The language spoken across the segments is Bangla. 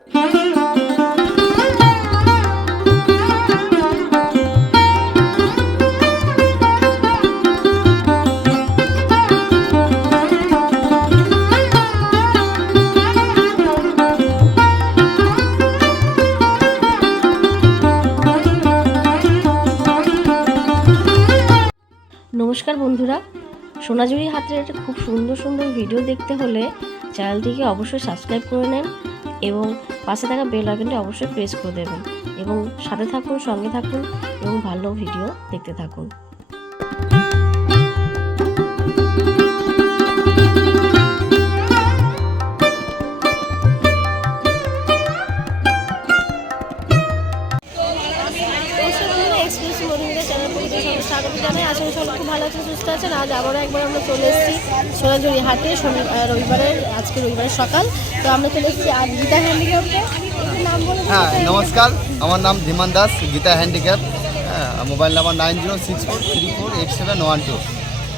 নমস্কার বন্ধুরা, সোনাঝুরি হাতের একটা খুব সুন্দর সুন্দর ভিডিও দেখতে হলে চ্যানেলটিকে অবশ্যই সাবস্ক্রাইব করে নেন এবং পাশে থাকা বেল আইকনটি অবশ্যই প্রেস করে দেবেন এবং সাথে থাকুন, সঙ্গে থাকুন এবং ভালো ভিডিও দেখতে থাকুন। স্বাগত জানাই। আশা করি সবাই খুব ভালো আছেন, সুস্থ আছেন। আজ আবারও একবার আমরা চলে এসেছি সোনাঝুরি হাটে। আজকে রবিবারের সকাল, তো আমরা চলে এসেছি আর গীতা হ্যান্ডিক্যাপে। হ্যাঁ নমস্কার, আমার নাম Dhiman Das, Gita handicap. Mobile number 9064348712।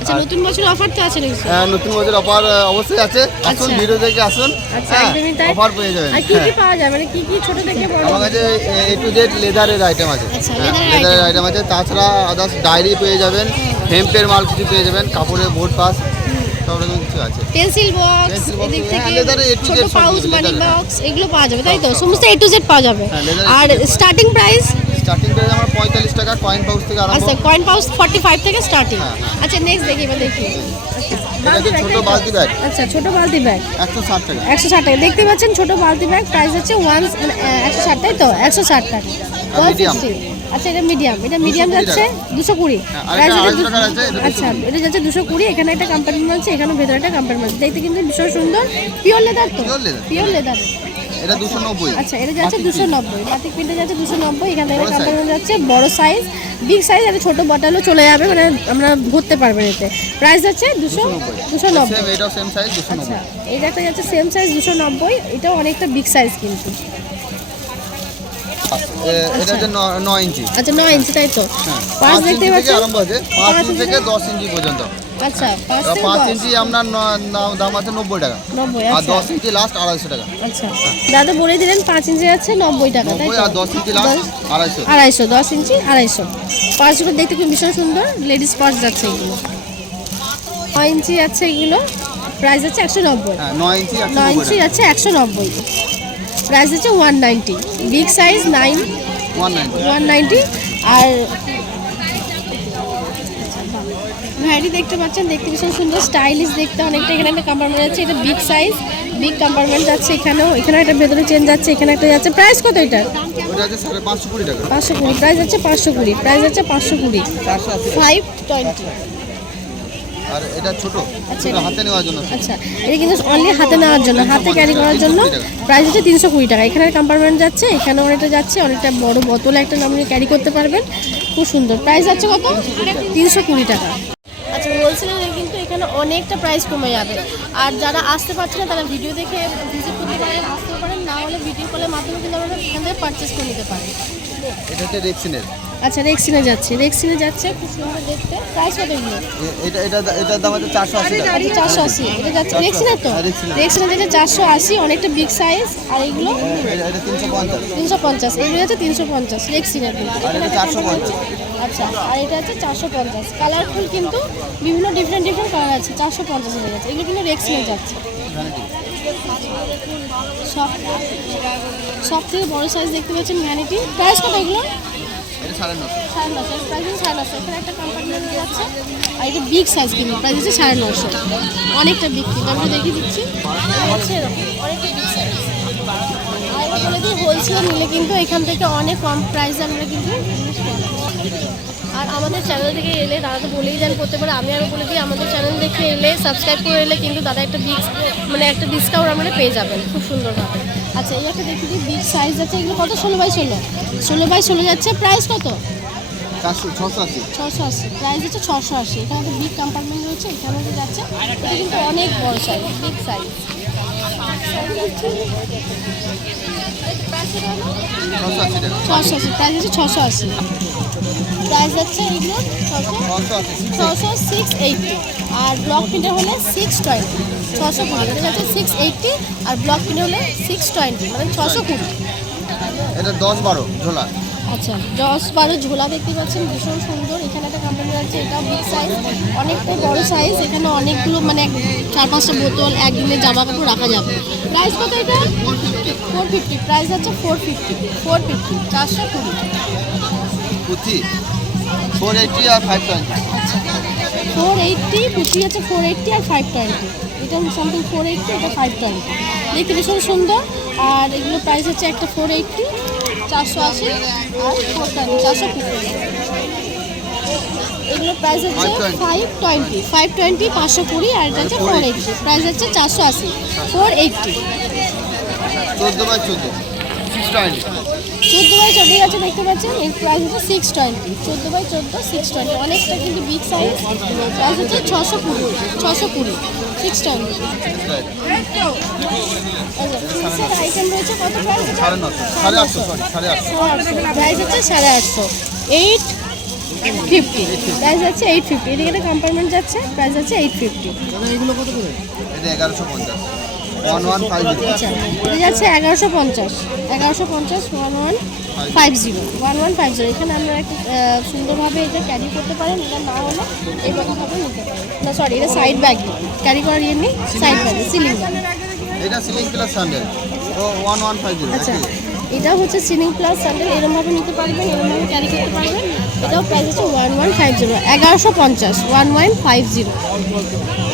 আচ্ছা, নতুন বছর অফার তো আছে নাকি? হ্যাঁ, নতুন বছর অফার অবশ্যই আছে। আসুন, ভিডিও দেখে আসুন। আচ্ছা, একদমই তাই। অফার পেয়ে যাবেন। আর কি কি পাওয়া যায়, মানে কি কি ছোট থেকে বড়? আমার কাছে A to Z লেদারের আইটেম আছে। আচ্ছা, লেদারের আইটেম আছে। তাছাড়া আদার্স ডায়েরি পেয়ে যাবেন, হেম্পের মাল কিছু পেয়ে যাবেন, কাপড়ের বোর্ড পাস সব রকম কিছু আছে। পেন্সিল বক্স, এদিক থেকে লেদারের A to Z ছোট পাউচ, মানি বক্স, এগুলো পাওয়া যাবে, তাই তো? সমস্ত A to Z পাওয়া যাবে। আর স্টার্টিং প্রাইস আমার 45 টাকা কয়েন পাউচ থেকে আরম্ভ। আচ্ছা, কয়েন পাউচ 45 থেকে স্টার্টিং। আচ্ছা, নেক্সট দেখি। ছোট বালতি ব্যাগ। আচ্ছা, ছোট বালতি ব্যাগ 160 টাকা। 160 টাকা। দেখতে পাচ্ছেন ছোট বালতি ব্যাগ, প্রাইস হচ্ছে 160, তাই তো? 160 টাকা। আচ্ছা, এটা মিডিয়াম যাচ্ছে 220। আচ্ছা, এটা যাচ্ছে 220। এখানে একটা কম্পার্টমেন্ট আছে, এখানে ভেতরে একটা কম্পার্টমেন্ট। দেখতে কিন্তু ভীষণ সুন্দর। পিওর লেদার তো? Pure leather. এটা 290। আচ্ছা, এটা যাচ্ছে 290। বাটিক প্রিন্টে যাচ্ছে 290। এখানে একটা কম্পার্টমেন্ট যাচ্ছে বড় সাইজ, বিগ সাইজ। আর ছোট বটলও চলে যাবে, মানে আমরা ভরতে পারবেন এতে। প্রাইস যাচ্ছে 290। এটাও সেম সাইজ 290। এটা একটা যাচ্ছে সেম সাইজ 290। এটাও অনেকটা বিগ সাইজ কিন্তু। এটা হচ্ছে 9 ইঞ্চি। আচ্ছা, 9 ইঞ্চি, তাই তো? পাঁচ দেখতে পাচ্ছেন আরম্ভ আছে 5 ইঞ্চি থেকে 10 ইঞ্চি পর্যন্ত। আচ্ছা, 5 ইঞ্চি আপনার দাম আছে 90 টাকা। 90। আর 10 ইঞ্চি লাস্ট 250 টাকা। আচ্ছা, দাদা বলে দিলেন 5 ইঞ্চি আছে 90 টাকা, তাই তো? আর 10 ইঞ্চি লাস্ট 250। 250, 10 ইঞ্চি 250। পার্সগুলো দেখতে খুব ভীষণ সুন্দর, লেডিস পার্স যাচ্ছে এগুলো। 9 ইঞ্চি আছে এগুলো, প্রাইস আছে 190। হ্যাঁ, 9 ইঞ্চি আছে 190, প্রাইস হচ্ছে 190। Big size 190। আর ভ্যারাইটি দেখতে পাচ্ছেন, দেখতে ভীষণ সুন্দর, স্টাইলিশ দেখতে অনেকটা। এখানে একটা কম্পার্টমেন্ট যাচ্ছে, এটা বিগ সাইজ, বিগ কম্পার্টমেন্ট যাচ্ছে। এখানে একটা ভেতরে চেন যাচ্ছে, এখানে একটা যাচ্ছে। প্রাইস কত এটা? ওটা আছে 520 টাকা। 520। প্রাইস হচ্ছে 520। প্রাইস হচ্ছে 520। 520। আর এটা ছোট, হাতে নেওয়ার জন্য। আচ্ছা, এটা কিন্তু অনলি হাতে নেওয়ার জন্য, হাতে ক্যারি করার জন্য। প্রাইস হচ্ছে 320 টাকা। এখানে কম্পার্টমেন্ট যাচ্ছে, এখানে অনেকটা যাচ্ছে, অনেকটা বড় বোতল একটা নামিয়ে ক্যারি করতে পারবেন। খুব সুন্দর। প্রাইস যাচ্ছে কত? 320 টাকা। আচ্ছা, বলছিলাম কিন্তু এখানে অনেকটা প্রাইস কমে যাবে। আর যারা আসতে পারছে না তারা ভিডিও দেখে ভিজিট করতে পারেন, আসতে পারেন। না হলে ভিডিও কলের মাধ্যমে কিন্তু আপনারা এখান থেকে পারচেস করে নিতে পারেন। এটা হচ্ছে রেক্সিনের। আচ্ছা, রেক্সিনে যাচ্ছে, খুব সুন্দর দেখতে। প্রাইস কত এগুলো? এটার দাম আছে 480 টাকা। 480। এটা যাচ্ছে রেক্সিনে তো? রেক্সিনে যাচ্ছে 480, অনেকটা বিগ সাইজ। আর এগুলো এটা 350। 350। এগুলো যাচ্ছে 350 রেক্সিনের। আর এটা 450। আচ্ছা, আর এটা আছে 450। কালারফুল কিন্তু বিভিন্ন ডিফারেন্ট কালার আছে। 450 হয়ে যাচ্ছে। এগুলো কিন্তু রেক্সিনে যাচ্ছে। সব থেকে বড় সাইজ দেখতে পাচ্ছেন ভ্যানিটি। প্রাইস কত এগুলো? এটা 950। 950। প্রাইস হচ্ছে 950। এখানে একটা কম্পার্টমেন্ট যাচ্ছে। আর এটা বিগ সাইজ কিন্তু, প্রাইস হচ্ছে 950। অনেকটা বিগ কিন্তু, আমরা দেখিয়ে দিচ্ছি। হচ্ছে এরকম অনেকটা বিগ সাইজ। আর বলে দিই, হোলসেল নিলে কিন্তু এখান থেকে অনেক কম প্রাইসে আমরা কিন্তু জিনিস পাবো। আর আমাদের চ্যানেল থেকে এলে দাদা তো বলেই দেন করতে পারে। আমি আরও বলে দিই, আমাদের চ্যানেল দেখে এলে, সাবস্ক্রাইব করে এলে কিন্তু দাদা একটা একটা ডিসকাউন্ট আমরা পেয়ে যাবেন খুব সুন্দরভাবে। আচ্ছা, এই একটা দেখি বিগ সাইজ আছে। এগুলো কত? 16x16 যাচ্ছে। প্রাইস কত? 680। প্রাইস হচ্ছে 680। এখানে একটা বিগ কম্পার্টমেন্ট রয়েছে, এখানে যাচ্ছে। এটা কিন্তু অনেক বড় সাইজ, বিগ সাইজ। 680। প্রাইস হচ্ছে 680। প্রাইস যাচ্ছে এগুলো 600, 680। আর ব্লক প্রিন্টার হলে 620। 620, এটা যাচ্ছে 680, আর ব্লক কিনে হলে 620, মানে 620। এটা 10-12 ঝোলা। আচ্ছা 10-12 ঝোলা দেখতে পাচ্ছেন, ভীষণ সুন্দর। এখানে একটা কোম্পানি আছে, এটাও বিগ সাইজ, অনেকটাই বড় সাইজ। এখানে অনেকগুলো মানে 4-5টা বোতল, একদিনের জামা কাপড় রাখা যাবে। প্রাইস কত এটা? 450। প্রাইস হচ্ছে 450, 420। পুঁথি 480 আর 520। আচ্ছা 480, পুঁথি আছে 480 আর 520। এটা সামথিং 480, এটা 520। দেখতে ভীষণ সুন্দর। আর এগুলো প্রাইস হচ্ছে একটা 480, 480 আর 420, 450। এগুলো প্রাইস হচ্ছে 520, 520 আর এটা হচ্ছে 480। প্রাইস হচ্ছে 480, 480। 14x14 620। 14x14 আছে দেখতে পাচ্ছেন, এর প্রাইস হচ্ছে 620। 14x14 620, অনেকটা কিন্তু বিগ সাইজ। প্রাইস হচ্ছে 620, 620। আইটেম রয়েছে কত প্রাইস? 850, সরি 850। প্রাইস হচ্ছে 850, 850। প্রাইস হচ্ছে 850। এদিকে একটা কম্পার্টমেন্ট যাচ্ছে, প্রাইস হচ্ছে 850। এটা 1150 1150। আচ্ছা এটা যাচ্ছে 1150, 1150 এখানে আমরা একটা সুন্দরভাবে এটা ক্যারি করতে পারেন। এটা না হলে এইরকমভাবে নিতে পারেন। না সরি, এটা সাইড ব্যাগ ক্যারি করার এমনি সাইড ব্যাগ, সিলিং ব্যাগ। এটা সিলিং প্লাস স্যান্ডেল ও 1150। আচ্ছা এটা হচ্ছে সিলিং প্লাস স্যান্ডেল, এরকমভাবে নিতে পারবেন, এরকমভাবে ক্যারি করতে পারবেন। এটাও প্রাইস হচ্ছে 1150, 1150, 1150।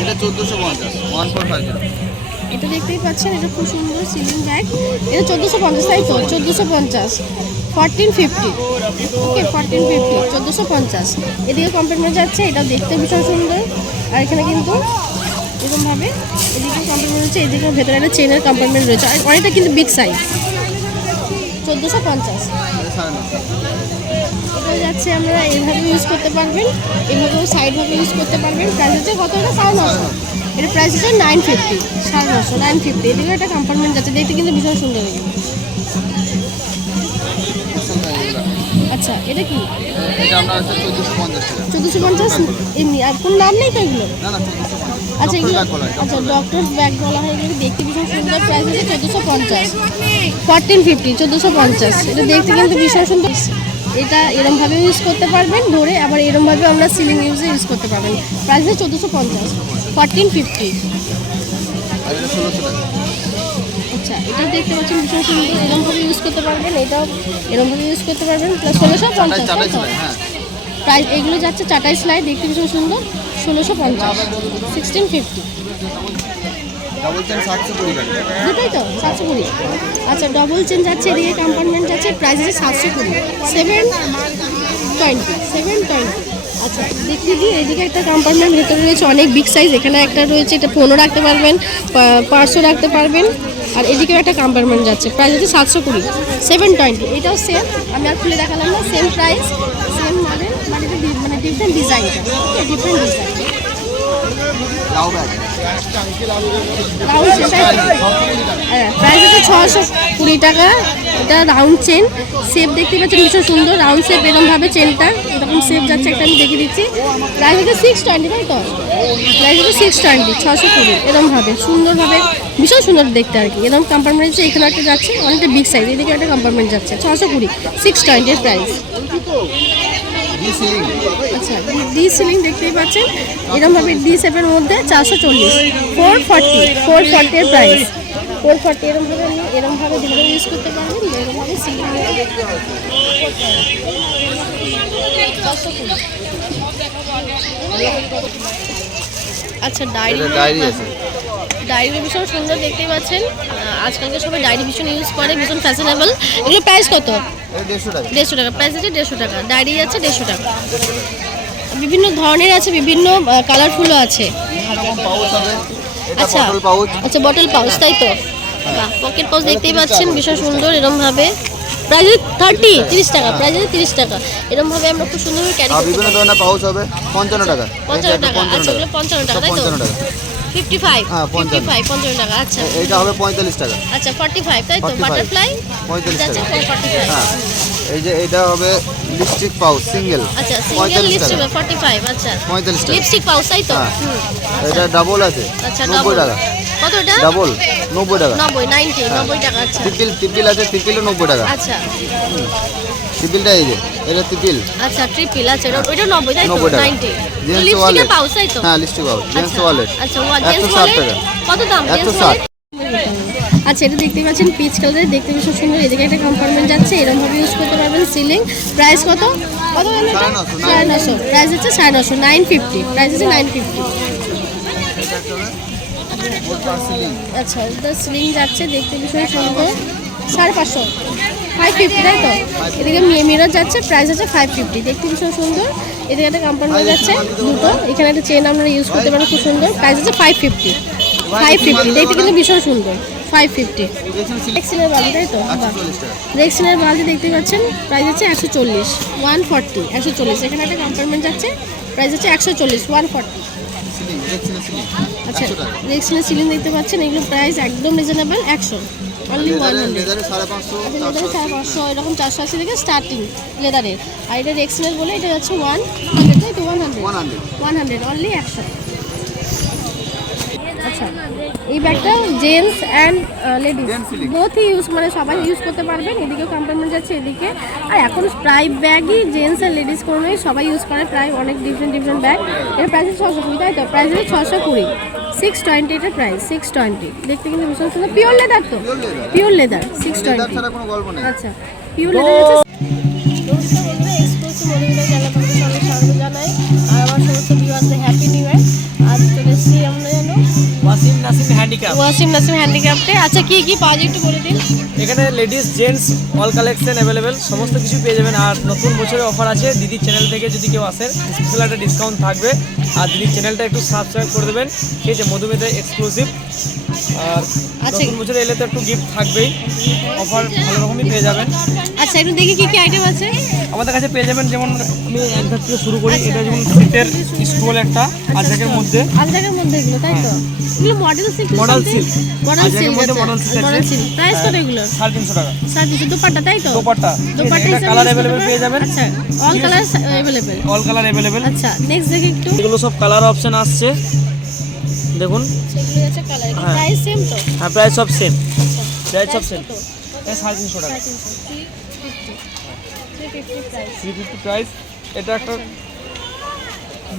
এটা 1450 1450। এটা দেখতেই পাচ্ছেন, এটা খুব সুন্দর সিলিং ব্যাগ। এটা 1450, তাই তো? 1450, 1450। ওকে 1450, 1450। এদিকে কম্পার্টমেন্ট যাচ্ছে, এটা দেখতে ভীষণ সুন্দর। আর এখানে কিন্তু এরকমভাবে এদিকে কম্পার্টমেন্ট রয়েছে, এদিকে ভেতরে একটা চেনের কম্পার্টমেন্ট রয়েছে। আর অনেকটা কিন্তু বিগ সাইজ। 1450। এটা যাচ্ছে, আমরা এইভাবে ইউজ করতে পারবেন, এইভাবেও সাইডভাবে ইউজ করতে পারবেন। প্রাইস হচ্ছে কত? এটা 950। এটা প্রাইস হচ্ছে 950, 950, 950। এদিকে একটা কম্পার্টমেন্ট যাচ্ছে, দেখতে কিন্তু ভীষণ সুন্দর লাগে। আচ্ছা এটা কি? এটা আমরা 1450 টাকা। 1450 এমনি, আর কোনো নাম নেই তো এগুলো? না না 1450। আচ্ছা এগুলো, আচ্ছা ডক্টর ব্যাগ বলা হয়, এগুলো দেখতে ভীষণ সুন্দর। প্রাইস হচ্ছে 1450, 1450, 1450। এটা দেখতে কিন্তু ভীষণ সুন্দর। এটা এরমভাবে ইউজ করতে পারবেন ধরে, আবার এরমভাবে আমরা সিলিং ইউজে ইউজ করতে পারবেন। প্রাইস হচ্ছে 1450, 1450। আর এটা 1600 টাকা। আচ্ছা এটা দেখতে পাচ্ছেন ভীষণ সুন্দর, এরমভাবে ইউজ করতে পারবেন, এটাও এরমভাবে ইউজ করতে পারবেন। প্লাস 1650। চাটাই ছিল, হ্যাঁ। প্রাইস এগুলো যাচ্ছে চাটাই সেলাই, দেখতে ভীষণ সুন্দর। 1650, 1650। ডাবল চেন 720 টাকা। দুটোই তো 720। আচ্ছা ডবল চেন যাচ্ছে, এদিকে কম্পার্টমেন্ট যাচ্ছে, প্রাইস আছে 720, 720, 720। আচ্ছা দেখতে দিই, এদিকে একটা কম্পার্টমেন্ট ভেতরে রয়েছে, অনেক বিগ সাইজ। এখানে একটা রয়েছে, এটা ফোনও রাখতে পারবেন, পার্সও রাখতে পারবেন। আর এদিকেও একটা কম্পার্টমেন্ট যাচ্ছে, প্রাইস হচ্ছে 720, 720। এটাও সেম, আমি আর খুলে দেখালাম না, সেম প্রাইস, সেম মডেল, মানে ডিফারেন্ট ডিজাইন, ডিফারেন্ট ডিজাইন। লাউ ব্যাগ প্রাইস হচ্ছে 620 টাকা। এটা রাউন্ড চেন, শেপ দেখতে পাচ্ছেন ভীষণ সুন্দর, রাউন্ড শেপ। এরকমভাবে চেনটা এরকম শেপ যাচ্ছে, একটা আমি দেখিয়ে দিচ্ছি। প্রাইস হচ্ছে 620, তাই তো? প্রাইস হচ্ছে 620, 620। এরকমভাবে সুন্দরভাবে ভীষণ সুন্দর দেখতে আর কি। এরকম কম্পার্টমেন্ট হচ্ছে, এখানে একটা যাচ্ছে, অনেকটা বিগ সাইজ, এদিকে একটা কম্পার্টমেন্ট যাচ্ছে। 620, 620 এর প্রাইস। আচ্ছা ডি সিলিং দেখতেই পাচ্ছেন, এরকমভাবে ডি শেপের মধ্যে 440, 440, 440 এর প্রাইস। 440 এরকমভাবে যেভাবে ইউজ করতে পারবেন, এরকমভাবে সিলিং। আচ্ছা ডায়েরি আছে। ডায়েরি ভীষণ সুন্দর দেখতেই পাচ্ছেন। আজকালকে সবাই ডায়েরি ভীষণ ইউজ করে, ভীষণ ফ্যাশনেবল। এগুলো প্রাইস কত? 150 টাকা। 150 টাকা। প্রাইস আছে 150 টাকা। ডায়েরি আছে 150 টাকা। বিভিন্ন ধরনের আছে, বিভিন্ন কালারফুলও আছে। পাউচ হবে। এটা আচ্ছা বটল পাউচ। আচ্ছা বটল পাউচ, তাই তো? বাহ, পকেট পাউচ দেখতেই পাচ্ছেন ভীষণ সুন্দর। এরকমভাবে প্রাইস 30 টাকা। প্রাইস আছে 30 টাকা। এরকমভাবে আমরা খুব সুন্দরভাবে ক্যারি আর করতে বিভিন্ন পারি। ধরনের পাউচ হবে 55 টাকা। 55 টাকা। আচ্ছা এগুলো 55 টাকা, তাই তো? 55 টাকা। 55 হ্যাঁ, 55 55 টাকা। আচ্ছা এইটা হবে 45 টাকা। আচ্ছা 45 তাই তো 45 বাটারফ্লাই 45 যাচ্ছে টাকা। 45 হ্যাঁ এই যে এটা হবে লিপস্টিক পাউচ সিঙ্গেল আচ্ছা সিঙ্গেল 45 লিপস্টিক টাকা। 45 আচ্ছা 45 টাকা। লিপস্টিক পাউচ তাই তো হ্যাঁ। হুম, এটা ডাবল আছে আচ্ছা 90 ডাবল টাকা। কত এটা ডাবল 90 টাকা। 90 90 90 টাকা আচ্ছা ট্রিপল আছে, ট্রিপলও 90 টাকা। আচ্ছা ট্রিপলটা এই যে এটা ট্রিপল আচ্ছা ট্রিপল আচ্ছা ওইটা 90 তাই তো 90 টাকা। 90 জেন্টস লিপস্টিকের ওয়ালেট পাউচ তাই তো হ্যাঁ লিপস্টিক পাউচ জেন্টস আচ্ছা, ওয়ালেট আচ্ছা জেন্টস 160 ওয়ালেট টাকা। কত দাম জেন্টস 160 ওয়ালেট আচ্ছা এটা দেখতে পাচ্ছেন পিচ কালারের দেখতে বেশ সুন্দর এদিকে একটা কম্পার্টমেন্ট যাচ্ছে এরকম ভাবে ইউজ করতে পারবেন সিলিং প্রাইস কত কত দাম এটা 950 প্রাইস হচ্ছে 950 950 প্রাইস হচ্ছে 950 আচ্ছা এটা সিলিং যাচ্ছে দেখতে ভীষণ সুন্দর 550 550 তাই তো এদিকে মিরর যাচ্ছে প্রাইস হচ্ছে 550 দেখতে ভীষণ সুন্দর এদিকে একটা কম্পার্টমেন্ট যাচ্ছে দুটো এখানে একটা চেন আমরা ইউজ করতে পারি খুব সুন্দর প্রাইস হচ্ছে 550 550 দেখতে কিন্তু ভীষণ সুন্দর 550 রেক্সিনের বালতি তাই তো 140 টাকা। রেক্সিনের বালতি দেখতে পাচ্ছেন প্রাইস হচ্ছে 140 140 140 এখানে একটা কম্পার্টমেন্ট যাচ্ছে প্রাইস হচ্ছে 140 140 সিলিং রেক্সিনা সিলিং আচ্ছা 100 টাকা। রেক্সিনের সিলিং দেখতে পাচ্ছেন এগুলো প্রাইস একদম রিজনেবল 100 অনলি 100 লেদারে 550 আচ্ছা লেদারে 550 এরকম 480 থেকে স্টার্টিং লেদারের আর এটা রেক্সিনের বলে এটা যাচ্ছে 100 তাই তো 100 100 অনলি 100 আচ্ছা এই ব্যাগটা gents and ladies Gents silicone। বোথই ইউজ মানে সবাই ইউজ করতে পারবেন এদিকে কম্পার্টমেন্ট যাচ্ছে এদিকে আর এখন প্রায় ব্যাগই জেন্টস আর লেডিস কোনো সবাই ইউজ করে প্রায় অনেক ডিফারেন্ট ব্যাগ এর প্রাইস 620 তাই তো প্রাইস হচ্ছে 620 620 এটার প্রাইস 620 দেখতে কিন্তু ভীষণ সুন্দর পিওর লেদার তো পিওর লেদার লেদার 620 ছাড়া কোনো গল্প নেই। আচ্ছা পিওর লেদার আছে নমস্কার বন্ধুরা এক্সক্লুসিভ মডিউলার চ্যানেল থেকে সবাই স্বাগত জানাই আর আমার সমস্ত ভিউয়ারদের হ্যাপি নিউ ইয়ার আজ চলে এসেছি আমরা জানো ওয়াসিম নাসিম হ্যান্ডিক্রাফট। ওয়াসিম নাসিম হ্যান্ডিক্রাফটে আচ্ছা কি কি পাওয়া যায় একটু বলে দিন এখানে ladies gents all collection available সমস্ত কিছু পেয়ে যাবেন আর নতুন বছরের অফার আছে দিদির চ্যানেল থেকে যদি কেউ আসেন স্পেশাল একটা ডিসকাউন্ট থাকবে আর দিদির চ্যানেলটা একটু সাবস্ক্রাইব করে দেবেন ঠিক আছে মধুমিতা এক্সক্লুসিভ আর আচ্ছা। নতুন বছরে এলে তো একটু গিফট থাকবেই অফার ভালো রকমই পেয়ে যাবেন। আচ্ছা একটু দেখি কি কি আইটেম আছে আমাদের কাছে পেয়ে যাবেন যেমন আমি এক ধার থেকে শুরু করি এটা যেমন শীতের স্টোল একটা আজকের মধ্যে আজকের মধ্যে এগুলো তাই তো এগুলো model silk Model silk। Model আজকের সিল্ক মধ্যে model silk আছে। মডেল সিল্ক প্রাইস কত এগুলো 350 টাকা। স্যার দিছে দুপাট্টা তাই তো দোপাট্টা দুপাট্টা এটা হিসেবে কালার use করতে অ্যাভেলেবেল পারবেন? পেয়ে যাবেন আচ্ছা all colour available all colour available. আচ্ছা নেক্সট দেখি একটু এগুলো সব কালার অপশন আসছে দেখুন সেগুলো আছে কালার হ্যাঁ। প্রাইস সেম তো হ্যাঁ প্রাইস সব সেম আচ্ছা প্রাইস সব সেম কত? 350 টাকা 350 প্রাইস। এটা একটা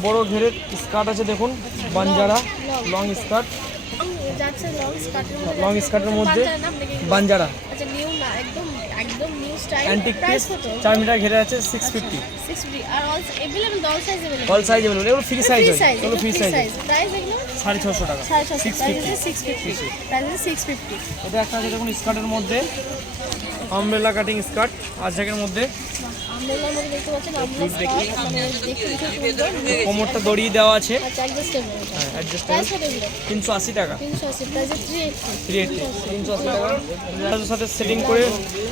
বড় ঘেরের স্কার্ট আছে দেখুন বাঞ্জারা লং স্কার্ট যাচ্ছে লং স্কার্টের মধ্যে লং স্কার্টের মধ্যে বাচ্চার নাম নাকি বাঞ্জারা আচ্ছা নিউ না একদম একদম new style antique price piece কত 4 মিটার ঘেরে আছে 650 650 আর all available all size available all size available এগুলো ফ্রি সাইজ হয় এগুলো ফ্রি সাইজ প্রাইস এগুলো 650 টাকা 650 প্রাইস 650 এটা একটা আছে দেখুন স্কার্টের মধ্যে আমব্রেলা কাটিং স্কার্ট আজকের মধ্যে আমব্রেলার মধ্যে দেখতে পাচ্ছেন আমব্রেলা মানে দেখতে সুন্দর কোমরটা দড়িয়ে দেওয়া আছে আচ্ছা অ্যাডজাস্টেবল হ্যাঁ অ্যাডজাস্টেবল প্রাইস কত এগুলো 380 টাকা 380 প্রাইস 380 380 টাকা এটার সাথে সেটিং করে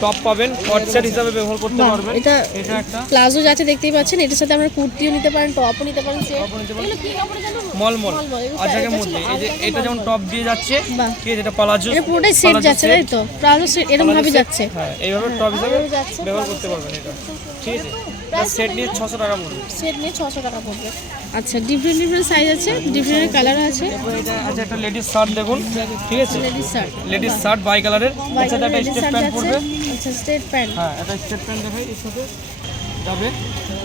টপ পাবেন কট সেট হিসাবে ব্যবহার করতে পারবেন এটা এটা একটা প্লাজো যাচ্ছে দেখতেই পাচ্ছেন এটার সাথে আমরা কুর্তিও নিতে পারেন টপও নিতে পারেন সেট এগুলো কি কাপড়ে জানো মলমল এগুলো আজকের এটা মধ্যে ছিল এই যে আলপনা এটা যেমন টপ দিয়ে যাচ্ছে বাহ। ঠিক আছে এটা পালাজো এটা পুরোটাই সেট যাচ্ছে তাই তো প্লাজো সেট এরকম ভাবে যাচ্ছে হ্যাঁ এইভাবে টপ হিসাবে এইভাবে যাচ্ছে, ব্যবহার করতে পারবেন এটা ঠিক আছে সেট নিয়ে 600 টাকা পড়বে। সেট নিয়ে 600 টাকা পড়বে আচ্ছা ডিফারেন্ট সাইজ আছে ডিফারেন্ট কালার আছে এরপরে এটা আছে একটা লেডিস শার্ট দেখুন ঠিক আছে ladies shirt ladies shirt by কালারের এর সাথে একটা লেডিস স্টেপ শার্ট প্যান্ট যাচ্ছে পড়বে আচ্ছা স্ট্রেট প্যান্ট হ্যাঁ এটা স্টেপ প্যান্ট দেখাই এর সাথে যাবে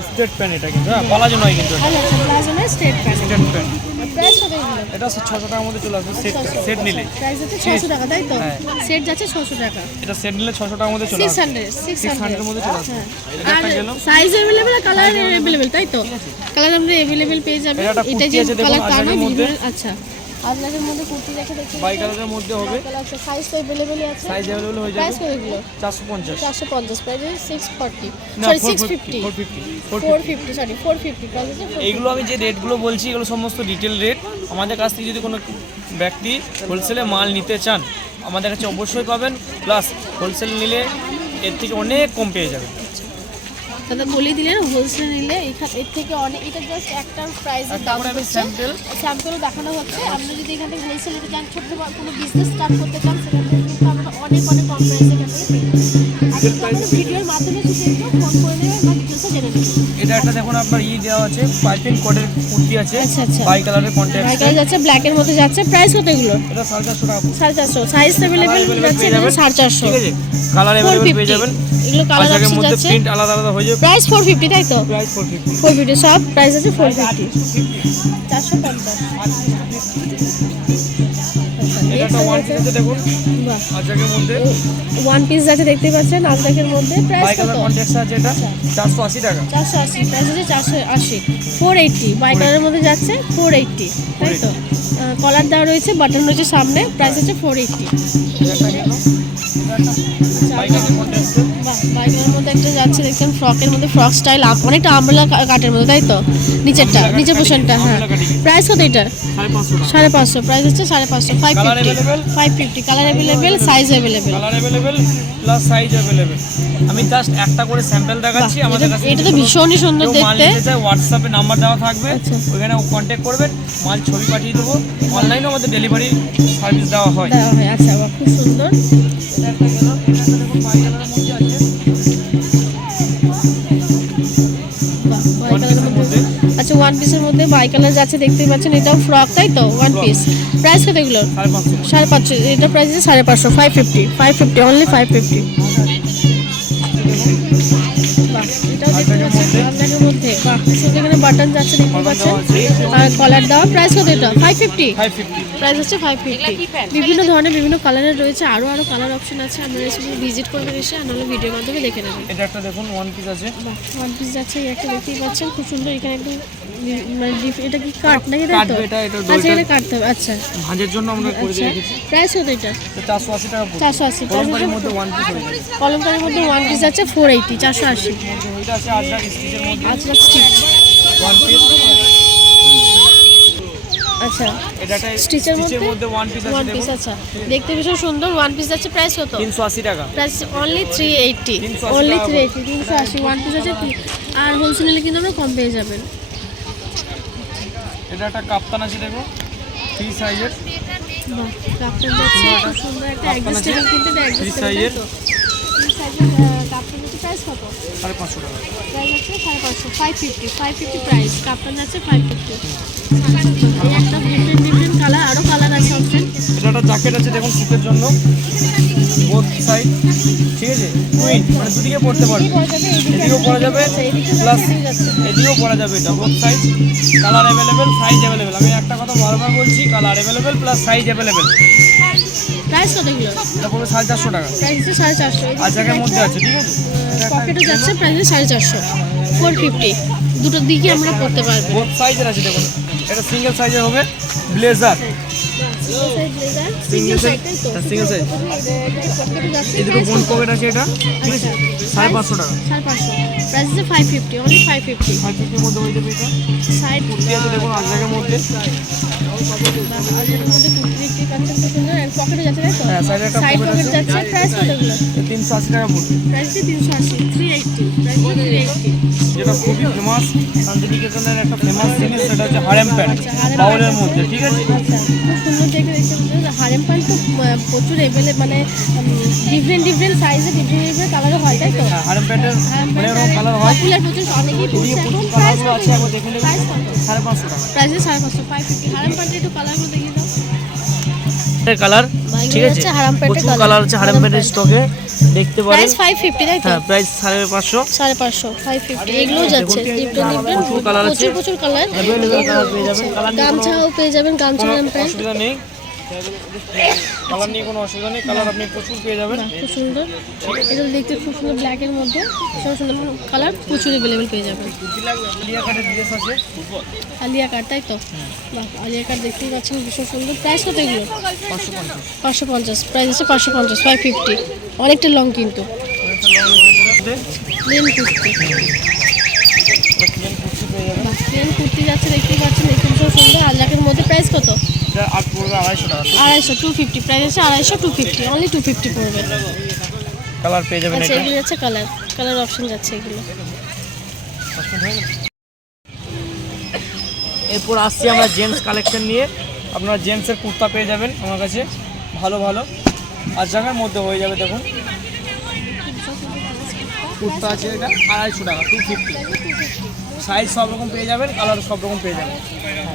স্ট্রেট প্যান্ট এটা কিন্তু হ্যাঁ পালাজো নয় কিন্তু এটা আচ্ছা প্লাজো না straight pant straight pant price কত এগুলো এটা 600 টাকার মধ্যে চলে আসবে সেট সেট নিলে প্রাইস হচ্ছে 600 টাকা তাই তো হ্যাঁ। সেট যাচ্ছে 600 টাকা এটা সেট নিলে 600 টাকার মধ্যে চলে আসবে 600 এর মধ্যে চলে আসবে এটা আর একটা গেল সাইজ अवेलेबल আর কালার अवेलेबल তাই তো কালার আমরা अवेलेबल পেয়ে যাবেন এটা একটা এটা কুর্তি যে আছে দেখুন, কালার তা না আজরাকের মধ্যে। আচ্ছা আজরাকের মধ্যে কুর্তি দেখে দেখতে বাই কালারের মধ্যে হবে আচ্ছা সাইজ তো अवेलेबल আছে সাইজ अवेलेबल হয়ে প্রাইস যাবে কত এগুলো 450 450 প্রাইস 640 না সরি 450 450 সরি 450 প্রাইস হচ্ছে 450 এইগুলো আমি যে রেটগুলো বলছি এগুলো সমস্ত ডিটেল রেট আমাদের কাছ থেকে যদি কোনো ব্যক্তি হোলসেলে মাল নিতে চান আমাদের কাছে অবশ্যই পাবেন প্লাস হোলসেল নিলে এর থেকে অনেক কম পেয়ে যাবেন দাদা বলে দিলেন হোলসেল নিলে এর থেকে অনেক, এটা জাস্ট একটা প্রাইসের দাম হচ্ছে, স্যাম্পল দেখানো হচ্ছে। আপনি যদি এখান থেকে হোলসেল নিতে চান, ছোট কোনো বিজনেস স্টার্ট করতে চান, সেখান থেকে কিন্তু আমরা অনেক অনেক কম প্রাইসে এখান থেকে পেয়ে যাবেন। ভিডিওর মাধ্যমে শুধু একটু ফোন করে নেবেন বা ডিটেলসে জেনে নেবেন। এটা একটা দেখুন আপনার দেওয়া আছে, পাইপিং কোডের কুর্তি আছে, আচ্ছা আচ্ছা, বাই কালারের কন্ট্রাস্ট, বাই কালার যাচ্ছে, ব্ল্যাকের মধ্যে যাচ্ছে। প্রাইস কত এগুলো? এটা 450 টাকা। 450, সাইজ अवेलेबल যাচ্ছে 450, ঠিক আছে, কালার अवेलेबल পেয়ে যাবেন। এগুলো কালার আজকের অপশন মধ্যে যাচ্ছে, প্রিন্ট আলাদা আলাদা হয়ে যাবে। প্রাইস 450 তাই তো? প্রাইস 450, 450 সব প্রাইস আছে 450, 450। এটা একটা ওয়ান পিস আছে দেখুন বাহ, আজকের মধ্যে ওয়ান পিস যাচ্ছে দেখতে পাচ্ছেন আজকের মধ্যে। প্রাইস বাই কত? কালার কন্ট্রাস্ট আছে, এটা 480 টাকা। 480, প্রাইস আছে 480, 480 বাই কালারের মধ্যে যাচ্ছে 480 তাই তো? কলার দেওয়া রয়েছে, বাটন রয়েছে সামনে, প্রাইস আছে 480। বাই কালার কন্ট্রাস্ট বাহ, বাই কালারের মধ্যে একটা যাচ্ছে দেখছেন, ফ্রকের মধ্যে, ফ্রক স্টাইল, অনেকটা আমব্রেলা কাটের মধ্যে তাই তো? নিচেরটা, নিচের পোর্শনটা, হ্যাঁ। প্রাইস কত এটা? 550 টাকা। 550, প্রাইস হচ্ছে 550, 550 colour available, size available. Colour available plus size available. আমি জাস্ট একটা করে স্যাম্পল দেখাচ্ছি আমাদের কাছে। এটা তো ভীষণই সুন্দর কেউ মাল দেখতে। নিতে চায়, হোয়াটসঅ্যাপে নাম্বার দেওয়া থাকবে, আচ্ছা। ওখানে কন্ট্যাক্ট করবেন, মাল ছবি পাঠিয়ে দেবো। অনলাইনেও আমাদের ডেলিভারি সার্ভিস দেওয়া হয়। দেওয়া হয়, আচ্ছা বাহ, খুব সুন্দর। এটা একটা গেল, এটা একটা দেখুন বাই কালারের মধ্যে আছে, বাহ, বাই ওয়ান কালারের পিসের মধ্যে। আচ্ছা, ওয়ান পিসের মধ্যে বাই কালার যাচ্ছে দেখতেই পাচ্ছেন, এটাও ফ্রক তাই তো? ওয়ান পিস, প্রাইস কত এগুলো? 550 550, এটা প্রাইস আছে 550, 550 অনলি 550। বাহ, এটাও দেখতে পাচ্ছেন আপনাদের মধ্যে, বাহ, খুব সুন্দর। এখানে বাটন যাচ্ছে দেখতে পাচ্ছেন, আর কলার দেওয়া। প্রাইস কত এটা? 550, 550। প্রাইস হচ্ছে 550। বিভিন্ন ধরনের বিভিন্ন কালারের রয়েছে, আরও কালার অপশন আছে। আপনারা এসে ভিজিট করবেন, এসে আর নাহলে ভিডিওর মাধ্যমে দেখে নেবেন। এটা একটা দেখুন ওয়ান পিস আছে, বাহ, ওয়ান পিস যাচ্ছে, এই একটা দেখতেই পাচ্ছেন, খুব সুন্দর। এখানে একদম মানে এটা কি কাট নাকি? তাই তো? কাটবে এটা, এটা আচ্ছা, এটা কাটতে হবে, আচ্ছা ভাঁজের জন্য আমরা করে আচ্ছা। রেখেছি। প্রাইস কত এটা? 480 টাকা পড়বে। 480, প্রাইস কলমকারির মধ্যে ওয়ান পিস হয়ে যাবে। কলমকারির মধ্যে ওয়ান পিস যাচ্ছে 480, 480। ওইটা আছে আজরাক স্টিচের মধ্যে আচ্ছা, স্টিচ, ওয়ান পিস। আচ্ছা, এটা একটা স্টিচের মধ্যে ওয়ান পিস আছে ওয়ান পিস, দেখুন, আচ্ছা, দেখতে ভীষণ সুন্দর। ওয়ান পিস যাচ্ছে, প্রাইস কত? 380 টাকা। প্রাইস অনলি 380, 380 অনলি টাকা 380, 380 ওয়ান পিস আছে। আর হোলসেল নিলে কিন্তু আমরা কম পেয়ে যাবেন। এটা একটা কাপ্তান আছে দেখুন, 3 সাইজের, বাহ, কাপড় যাচ্ছে, খুব সুন্দর একটা অ্যাডজাস্টেবল, কিন্তু এটা অ্যাডজাস্টেবল সাইজের। তাই তো? 3 সাইজের কাপড় যাচ্ছে, প্রাইস কত? 550 টাকা। প্রাইস হচ্ছে 550, 550 প্রাইস, কাপড় যাচ্ছে 550। এই একটা ডিফারেন্ট কালার, আরও কালার আছে অপশন। এটা একটা জ্যাকেট আছে দেখুন শীতের জন্য, বোথ সাইড, ঠিক আছে, টুইন, মানে দুদিকে পড়তে পারবে, এদিকেও পরা যাবে প্লাস এদিকেও পরা যাবে। এটা both side, colour available, size available. আমি একটা কথা বারবার বলছি, colour available plus size available. Price কত এগুলো? এটা পড়বে 450 টাকা। প্রাইস হচ্ছে 450। আর জায়গার মধ্যে আছে, ঠিক আছে। পকেটও যাচ্ছে, প্রাইস 450, 450। দুটো দিকে আমরা পড়তে পারবো। বোথ সাইজের আছে দেখুন, এটা সিঙ্গেল সাইজের হবে, blazer single size, single size. পকেটও যাচ্ছে, এই দুটো কোন পকেট আছে, এটা ঠিক আছে 550 টাকা। 550, প্রাইস হচ্ছে 550, অনলি 550। 550 মধ্যে হয়ে যাবে। এটা সাইড কুর্তি আছে দেখুন আর জায়গার মধ্যে, পকেটে যাচ্ছে তাই তো? হ্যাঁ, সাইডে একটা সাইড পকেট পকেট আছে। যাচ্ছে, প্রাইস কত এগুলো? 380 টাকা পড়বে। Price 380, 380, price 380। যেটা খুবই ফেমাস, শান্তিনিকেতনের একটা ফেমাস জিনিস, সেটা হচ্ছে হারেম প্যান্ট, বাউলের মধ্যে, ঠিক আছে। আচ্ছা, খুব সুন্দর দেখে দেখতে পাচ্ছেন। হারেম প্যান্ট তো প্রচুর এভেলেবল, মানে ডিফারেন্ট সাইজে ডিফারেন্ট কালারও হয় তাই তো? হারেম প্যান্টের অনেক রকম কালার হয়, পপুলার প্রচুর, অনেকেই পড়ছে এখন। প্রাইস কালারগুলো কত আছে, একবার দেখে নেবেন। প্রাইস কত? 550 টাকা। প্রাইস 550, 550। হারাম প্যান্টের একটু কালারগুলো দেখিয়ে দাও। কালার, বাইরে ঠিক আছে, হচ্ছে হারাম প্যান্টের প্রচুর কালার আছে হারেম প্যান্টের স্টকে, দেখতে পারেন। প্রাইস 550 তাই তো? হ্যাঁ, প্রাইস 550। 550, 550 এগুলোও যাচ্ছে। প্রচুর কালার আছে, প্রচুর কালার। কালার পেয়ে যাবেন। কালার নিয়ে গামছাও পেয়ে যাবেন, গামছা হারাম প্যান্ট। অসুবিধা নেই, কালার নিয়ে কোনো অসুবিধা নেই, কালার আপনি প্রচুর পেয়ে যাবেন। খুব সুন্দর, এটা দেখতে খুব সুন্দর, ব্ল্যাকের মধ্যে ভীষণ সুন্দর কালার, প্রচুর অ্যাভেলেবেল পেয়ে যাবেন। আলিয়া কাটের ড্রেস আছে, আলিয়া কাট তাই তো? বাহ, আলিয়া কাট দেখতেই পাচ্ছেন, ভীষণ সুন্দর। প্রাইস কত এগুলো? 550। 550, প্রাইস হচ্ছে 550, 550। অনেকটা লং কিন্তু, প্লেন কুর্তি। বাহ, প্লেন কুর্তি যাচ্ছে দেখতেই পাচ্ছেন, দেখতে ভীষণ সুন্দর। আলিয়াকের মধ্যে প্রাইস কত? এটা আট পড়বে 250 টাকা। 250, 250, প্রাইস হচ্ছে 250, 250, অনলি 250 পড়বে। কালার পেয়ে যাবেন। আচ্ছা, এটা এগুলো যাচ্ছে কালার অপশন যাচ্ছে এগুলো। এরপর আসছি আমরা জেন্টস কালেকশন নিয়ে। আপনারা জেন্টসের কুর্তা পেয়ে যাবেন আমার কাছে ভালো ভালো আর জায়গার মধ্যে হয়ে যাবে। দেখুন কুর্তা আছে এটা 250 টাকা, 250। সাইজ সব রকম পেয়ে যাবেন, কালার সব রকম পেয়ে যাবেন।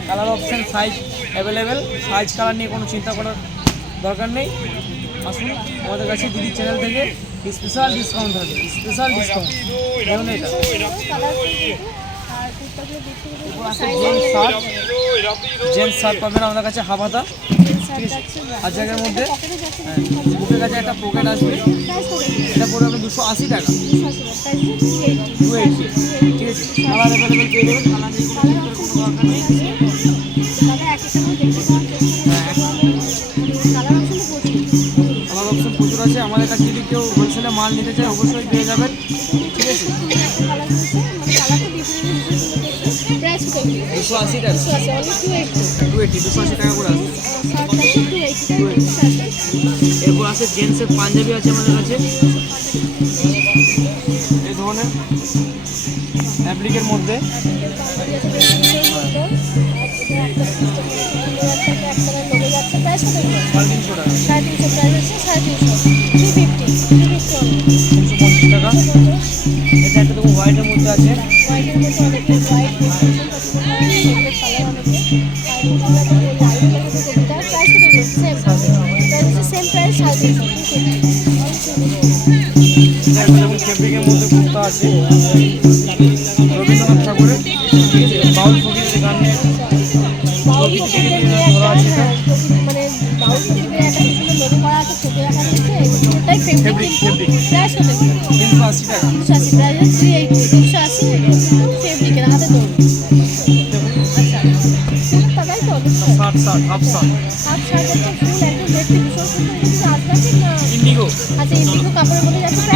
Colour option size available, size colour নিয়ে কোনো চিন্তা করার দরকার নেই। আসুন আমাদের কাছে দিদির চ্যানেল থেকে স্পেশাল ডিসকাউন্ট থাকবে, স্পেশাল ডিসকাউন্ট। দেখুন এটা জেন্টস শার্ট পাবেন আমাদের কাছে হাফ হাতা, ঠিক আছে। আর জায়গার মধ্যে বুকের কাছে একটা পকেট আসবে, এটা পড়বে আপনি 280 টাকা, 280, ঠিক আছে। কালার অ্যাভেলেবেল পেয়ে যাবেন, কালার নিয়ে কোনো চিন্তার কোনো দরকার নেই। কালার অপশন প্রচুর আছে আমাদের কাছে। যদি কেউ হোলসেলে মাল নিতে চায় অবশ্যই পেয়ে যাবেন, ঠিক আছে। 280 টাকা, 280 টাকা করে আসবে। এরপর আছে জেন্টসের পাঞ্জাবি আছে আমাদের কাছে এই ধরনের ফ্যাব্রিকের মধ্যে। টাকা এটা একটা দেখুন হোয়াইটের মধ্যে আছে। ফেব্রিকের মধ্যে কুর্তা আছে রবীন্দ্রনাথ ঠাকুরের, ঠিক আছে। বাউল ফকিরের গানের ধরা আছে এটা। ফেব্রিক 380 টাকা। Half shirt Indigo. আচ্ছা, ইন্ডিগো কাপড়ের মধ্যে যাচ্ছে